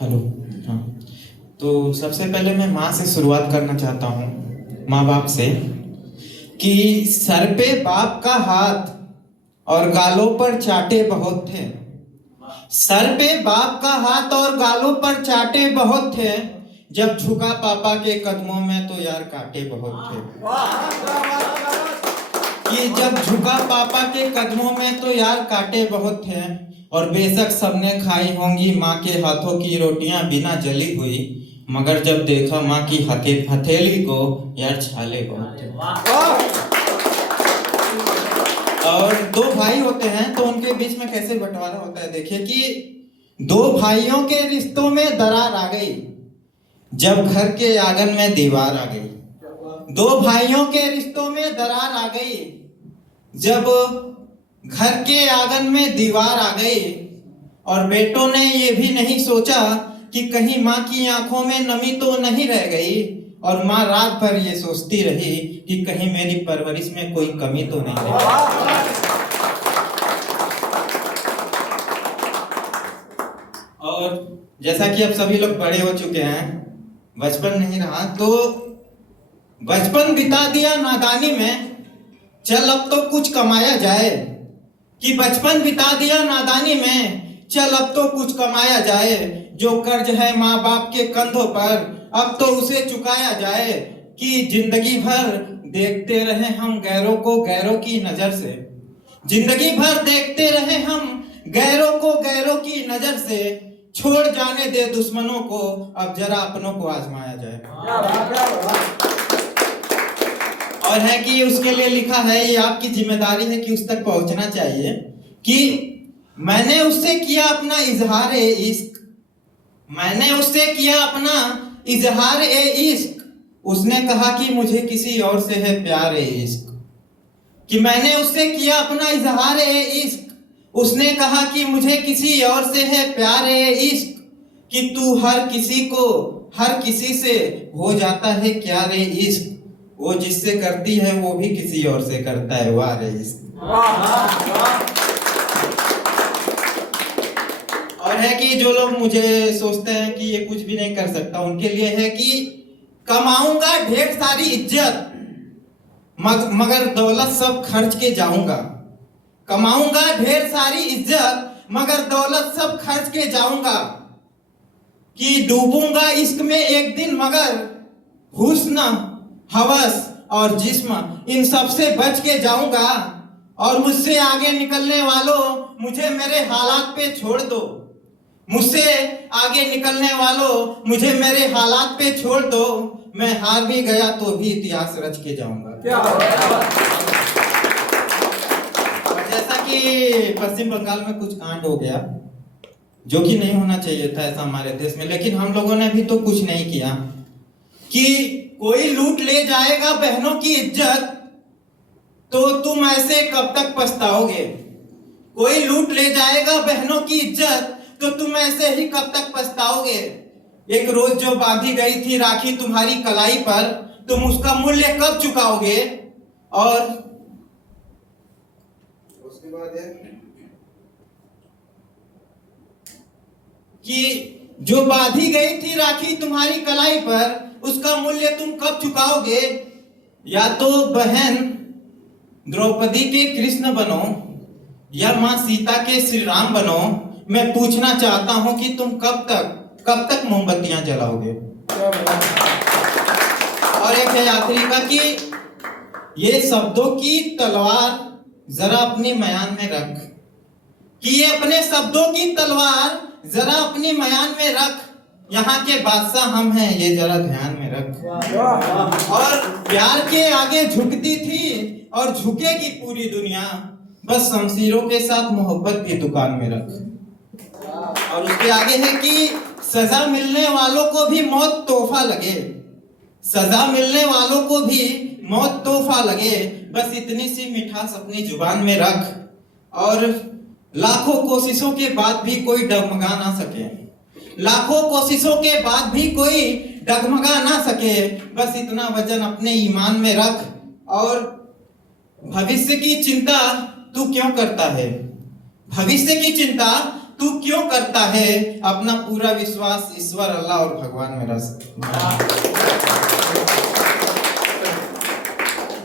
Hello. हाँ, तो सबसे पहले मैं माँ से शुरुआत करना चाहता हूँ, माँ बाप से, कि सर पे बाप का हाथ और गालों पर चाटे बहुत थे। सर पे बाप का हाथ और गालों पर चाटे बहुत थे, जब झुका पापा के कदमों में तो यार काटे बहुत थे। कि जब झुका पापा के कदमों में तो यार काटे बहुत थे, और बेशक सबने खाई होंगी माँ के हाथों की रोटियां बिना जली हुई, मगर जब देखा माँ की हथेली को यार छाले बहुत थे। और दो भाई होते हैं तो उनके बीच में कैसे बंटवारा होता है, देखिए कि दो भाइयों के रिश्तों में दरार आ गई जब घर के आंगन में दीवार आ गई। दो भाइयों के रिश्तों में दरार आ गई जब घर के आंगन में दीवार आ गई, और बेटों ने ये भी नहीं सोचा कि कहीं माँ की आंखों में नमी तो नहीं रह गई, और माँ रात भर ये सोचती रही कि कहीं मेरी परवरिश में कोई कमी तो नहीं रही। और जैसा कि अब सभी लोग बड़े हो चुके हैं, बचपन नहीं रहा, तो बचपन बिता दिया नादानी में, चल अब तो कुछ कमाया जाए। कि बचपन बिता दिया नादानी में, चल अब तो कुछ कमाया जाए। जो कर्ज है माँ बाप के कंधों पर, अब तो उसे चुकाया जाए। कि जिंदगी भर देखते रहे हम गैरों को गैरों की नजर से, जिंदगी भर देखते रहे हम गैरों को गैरों की नजर से, छोड़ जाने दे दुश्मनों को, अब जरा अपनों को आजमाया जाए। और है कि उसके लिए लिखा है, ये आपकी जिम्मेदारी है कि उस तक पहुंचना चाहिए, कि मैंने उससे किया अपना इजहार ए इश्क, मैंने उससे किया अपना इजहार ए इश्क, उसने कहा कि मुझे किसी और से है प्यार ए इश्क। कि मैंने उससे किया अपना इजहार ए इश्क, उसने कहा कि मुझे किसी और से है प्यार ए इश्क। कि तू हर किसी को हर किसी से हो जाता है क्या रे इश्क, वो जिससे करती है वो भी किसी और से करता है वाह रे इश्क। और है कि जो लोग मुझे सोचते हैं कि ये कुछ भी नहीं कर सकता, उनके लिए है कि कमाऊंगा ढेर सारी इज्जत, मगर दौलत सब खर्च के जाऊंगा। कमाऊंगा ढेर सारी इज्जत, मगर दौलत सब खर्च के जाऊंगा। कि डूबूंगा इश्क में एक दिन, मगर हुस्न हवस और जिस्म इन सब से बच के जाऊंगा। और मुझसे आगे निकलने वालों, मुझे मेरे हालात पे छोड़ दो। मुझसे आगे निकलने वालों, मुझे मेरे हालात पे छोड़ दो। मैं हार भी गया तो भी इतिहास रच के जाऊंगा। और जैसा कि पश्चिम बंगाल में कुछ कांड हो गया, जो कि नहीं होना चाहिए था ऐसा हमारे देश में, लेकिन हम लोगों ने भी तो कुछ नहीं किया। कि कोई लूट ले जाएगा बहनों की इज्जत, तो तुम ऐसे कब तक पछताओगे। कोई लूट ले जाएगा बहनों की इज्जत, तो तुम ऐसे ही कब तक पछताओगे। एक रोज जो बांधी गई थी राखी तुम्हारी कलाई पर, तुम उसका मूल्य कब चुकाओगे। और उसके बाद है कि जो बांधी गई थी राखी तुम्हारी कलाई पर, उसका मूल्य तुम कब चुकाओगे। या तो बहन द्रौपदी के कृष्ण बनो, या मां सीता के श्री राम बनो। मैं पूछना चाहता हूं कि तुम कब तक मोमबत्तियां जलाओगे। और एक है आखिरी का, कि ये शब्दों की तलवार जरा अपनी म्यान में रख। कि ये अपने शब्दों की तलवार जरा अपनी म्यान में रख, यहाँ के बादशाह हम हैं ये जरा ध्यान में रख। और प्यार के आगे झुकती थी और झुकेगी पूरी दुनिया, बस शमशीरों के साथ मोहब्बत भी दुकान में रख। और उसके आगे है कि सजा मिलने वालों को भी मौत तोहफा लगे, सजा मिलने वालों को भी मौत तोहफा लगे, बस इतनी सी मिठास अपनी जुबान में रख। और लाखों कोशिशों के बाद भी कोई डगमगा ना सके, लाखों कोशिशों के बाद भी कोई डगमगा ना सके, बस इतना वजन अपने ईमान में रख। और भविष्य की चिंता तू क्यों करता है, भविष्य की चिंता तू क्यों करता है? अपना पूरा विश्वास ईश्वर, अल्लाह और भगवान में रख।